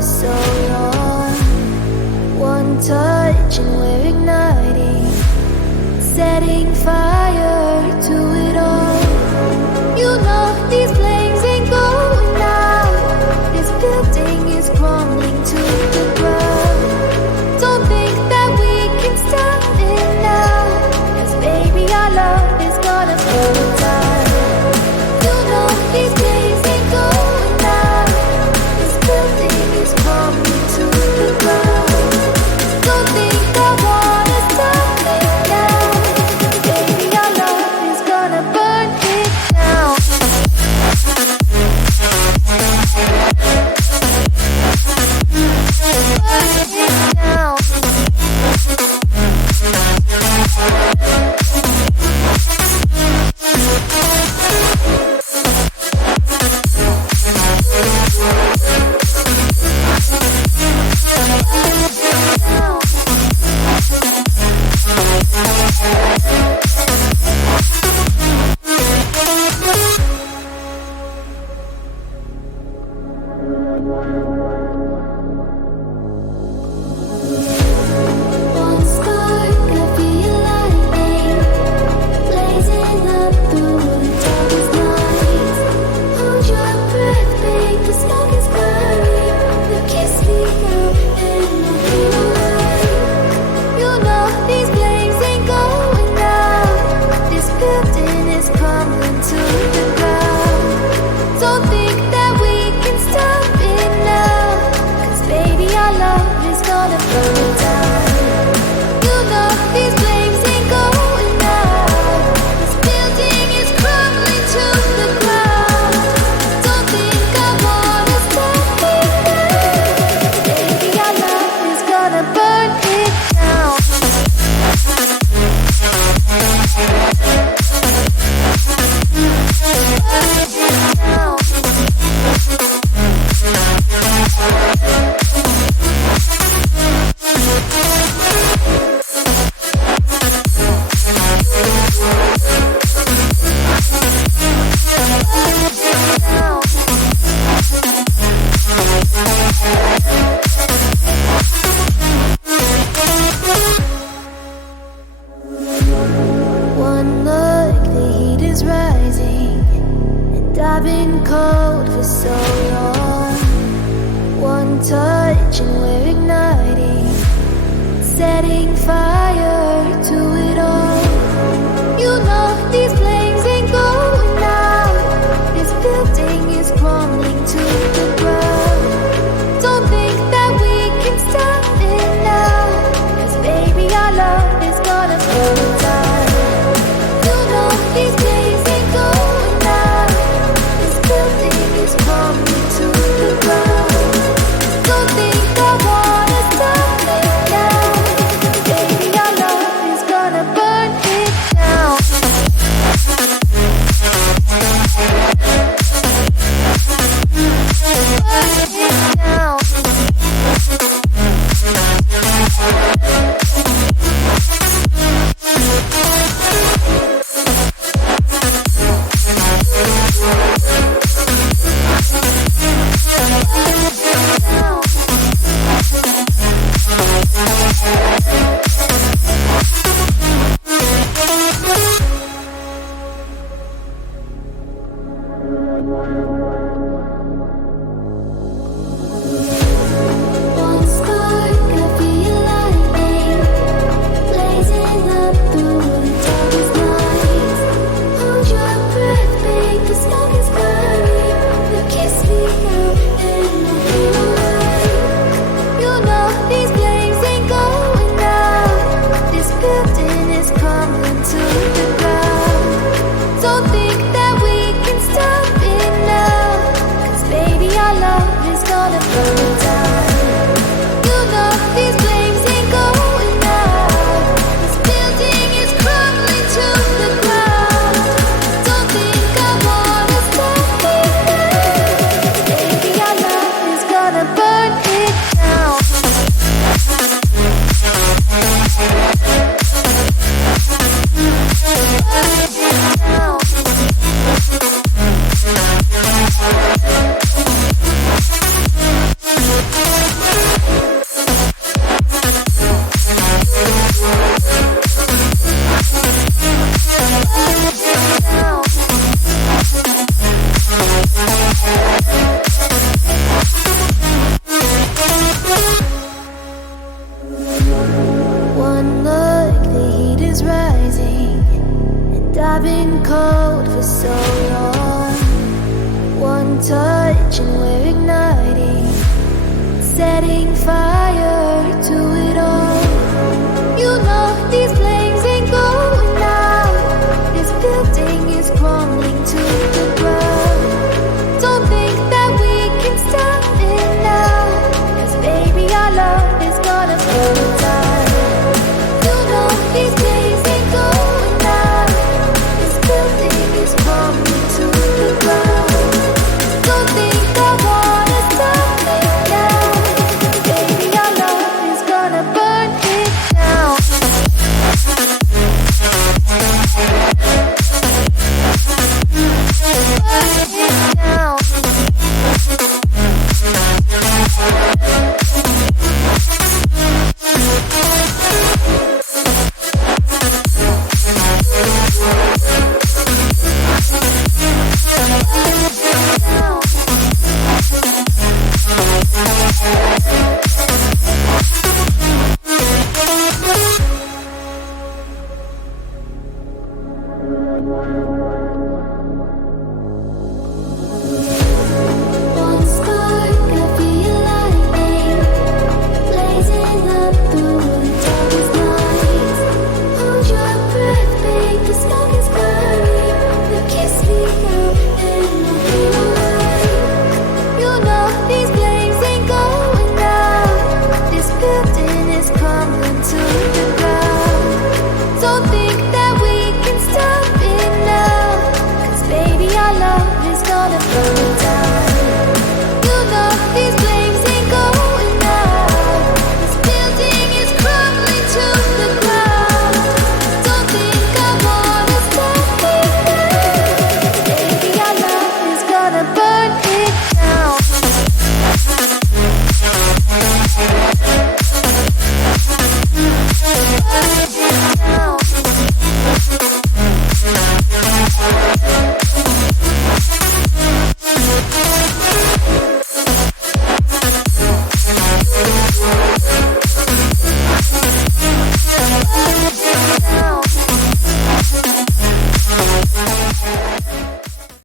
for so long. One touch and we're igniting, setting fire to it all. You know these flames ain't going out. This building is crumbling to the ground. Don't think that we can stop it now, 'cause baby our love is gonna burn down. You know these flames ain't going out. This building is crumbling to the ground. Don't think I wanna stop it now, baby our love is gonna burn it down. Burn it down. One spark of your lightning, blazing up through the darkest night. Hold your breath, babe, the smoke is burning. Now kiss me now, and I'll feel alright. You know these flames ain't going out. This building is crumbling to the ground. Don't think that we can stop it now, 'cause baby our love is gonna burn down. You know these flames ain't going out. This building is crumbling to the ground. Don't think I wanna stop it now, baby our love is gonna burn it down. Burn it down. One look, the heat is rising, and I've been cold for so long. One touch and we're igniting, setting fire to it all. You know these flames ain't going out. This building is crumbling to the ground. Don't think that we can stop it now, 'cause baby our love is gonna burn down. You know these flames ain't going out. This building is crumbling to the ground. Don't think I wanna stop it now, baby our love is gonna burn I've been cold for so long. One touch and we're igniting, setting fire to it all. You know these flames ain't going out. This building is crumbling to the ground. Don't think that we can stop it now, 'cause baby our love is gonna burn down. You know these flames ain't going out. This building is crumbling to the ground. Don't think I wanna stop it now, baby our love is gonna burn it down. Burn it down. One spark, I feel lightning blazing up through the darkest night. Hold your breath, babe, the smoke is burning. You kiss me now and I'll feel alright. You know these flames ain't going out. This building is crumbling to the ground. Don't think that we can stop it now, 'cause baby our love is gonna burn